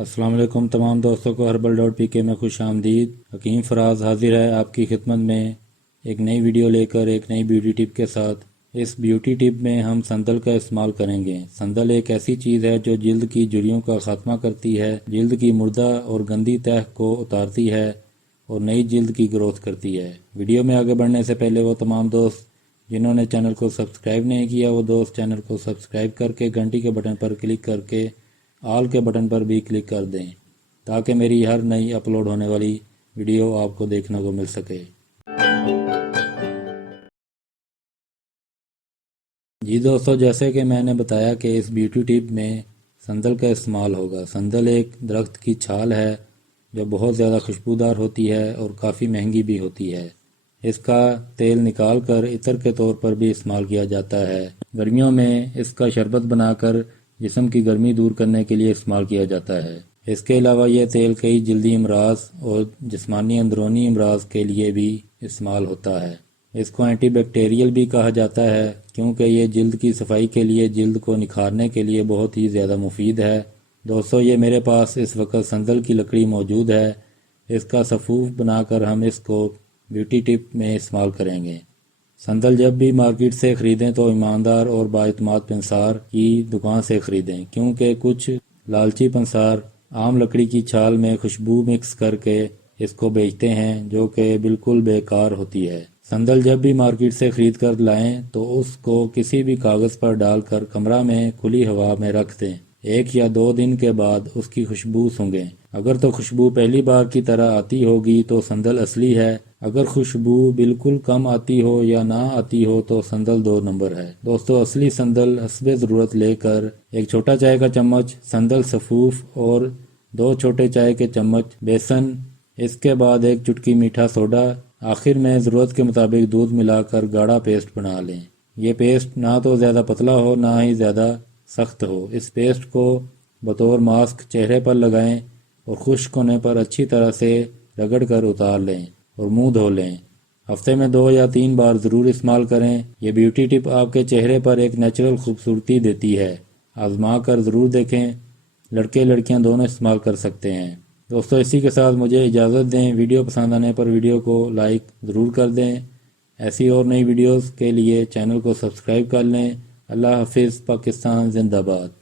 السلام علیکم تمام دوستوں کو herbal.pk میں خوش آمدید۔ حکیم فراز حاضر ہے آپ کی خدمت میں ایک نئی ویڈیو لے کر ایک نئی بیوٹی ٹپ کے ساتھ۔ اس بیوٹی ٹپ میں ہم سندل کا استعمال کریں گے۔ سندل ایک ایسی چیز ہے جو جلد کی جھریوں کا خاتمہ کرتی ہے، جلد کی مردہ اور گندی تہ کو اتارتی ہے اور نئی جلد کی گروتھ کرتی ہے۔ ویڈیو میں آگے بڑھنے سے پہلے وہ تمام دوست جنہوں نے چینل کو سبسکرائب نہیں کیا وہ دوست چینل کو سبسکرائب کر کے گھنٹی کے بٹن پر کلک کر کے آل کے بٹن پر بھی کلک کر دیں تاکہ میری ہر نئی اپلوڈ ہونے والی ویڈیو آپ کو دیکھنے کو مل سکے۔ جی دوستو، جیسے کہ میں نے بتایا کہ اس بیوٹی ٹپ میں سندل کا استعمال ہوگا۔ سندل ایک درخت کی چھال ہے جو بہت زیادہ خوشبودار ہوتی ہے اور کافی مہنگی بھی ہوتی ہے۔ اس کا تیل نکال کر عطر کے طور پر بھی استعمال کیا جاتا ہے۔ گرمیوں میں اس کا شربت بنا کر جسم کی گرمی دور کرنے کے لیے استعمال کیا جاتا ہے۔ اس کے علاوہ یہ تیل کئی جلدی امراض اور جسمانی اندرونی امراض کے لیے بھی استعمال ہوتا ہے۔ اس کو اینٹی بیکٹیریل بھی کہا جاتا ہے کیونکہ یہ جلد کی صفائی کے لیے، جلد کو نکھارنے کے لیے بہت ہی زیادہ مفید ہے۔ دوستو، یہ میرے پاس اس وقت سندل کی لکڑی موجود ہے۔ اس کا سفوف بنا کر ہم اس کو بیوٹی ٹپ میں استعمال کریں گے۔ سندل جب بھی مارکیٹ سے خریدیں تو ایماندار اور بااعتماد پنسار کی دکان سے خریدیں، کیونکہ کچھ لالچی پنسار عام لکڑی کی چھال میں خوشبو مکس کر کے اس کو بیچتے ہیں جو کہ بالکل بیکار ہوتی ہے۔ سندل جب بھی مارکیٹ سے خرید کر لائیں تو اس کو کسی بھی کاغذ پر ڈال کر کمرہ میں کھلی ہوا میں رکھ دیں۔ 1 یا 2 دن کے بعد اس کی خوشبو سونگھیں۔ اگر تو خوشبو پہلی بار کی طرح آتی ہوگی تو سندل اصلی ہے، اگر خوشبو بالکل کم آتی ہو یا نہ آتی ہو تو سندل 2 نمبر ہے۔ دوستو، اصلی سندل حسب ضرورت لے کر 1 چھوٹا چائے کا چمچ سندل سفوف اور 2 چھوٹے چائے کے چمچ بیسن، اس کے بعد 1 چٹکی میٹھا سوڈا، آخر میں ضرورت کے مطابق دودھ ملا کر گاڑھا پیسٹ بنا لیں۔ یہ پیسٹ نہ تو زیادہ پتلا ہو نہ ہی زیادہ سخت ہو۔ اس پیسٹ کو بطور ماسک چہرے پر لگائیں اور خشک ہونے پر اچھی طرح سے رگڑ کر اتار لیں اور منہ دھو لیں۔ ہفتے میں 2 یا 3 بار ضرور استعمال کریں۔ یہ بیوٹی ٹپ آپ کے چہرے پر ایک نیچرل خوبصورتی دیتی ہے۔ آزما کر ضرور دیکھیں، لڑکے لڑکیاں دونوں استعمال کر سکتے ہیں۔ دوستو، اسی کے ساتھ مجھے اجازت دیں۔ ویڈیو پسند آنے پر ویڈیو کو لائک ضرور کر دیں۔ ایسی اور نئی ویڈیوز کے لیے چینل کو سبسکرائب کر لیں۔ اللہ حافظ۔ پاکستان زندہ باد۔